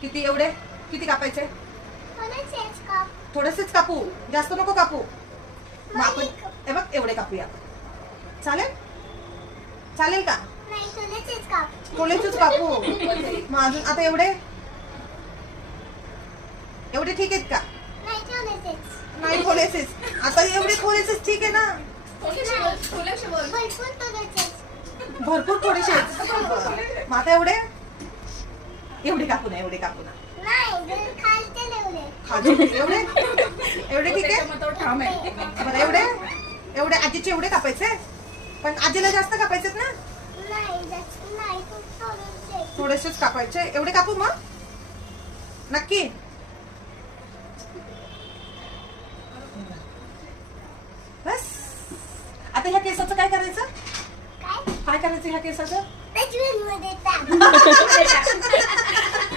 किती एवढे किती कापायचे? थोडेसेच काप. थोडेसेच कापू, जास्त नको कापू. मग आपण हे बघ एवढे कापूया. चालेल चालेल का? नाही, थोडेसेच काप. थोडेसेच कापू. मग अजून आता एवढे एवढे ठीक आहेत का? नाही, थोडेसेच. नाही थोडेसेच. आता एवढे थोडेसेच ठीक आहे ना? भरपूर थोडेसेच. भरपूर थोडेसे आहेत. मग आता एवढे एवढे कापू ना, एवढे कापू ना. नाही, खालचे ठेवले. एवढे एवढे ठीक आहे. बरं एवढे एवढे आजीचे एवढे कापायचे, पण आजीला जास्त कापायचेत ना? नाही, खूप थोडेसेच. थोडेसेच कापायचे. एवढे कापू मग नक्की? बस. आता ह्या केसाचं काय करायचं? काय? काय करायचं ह्या केसाचं? डस्टबिनमध्ये टाक.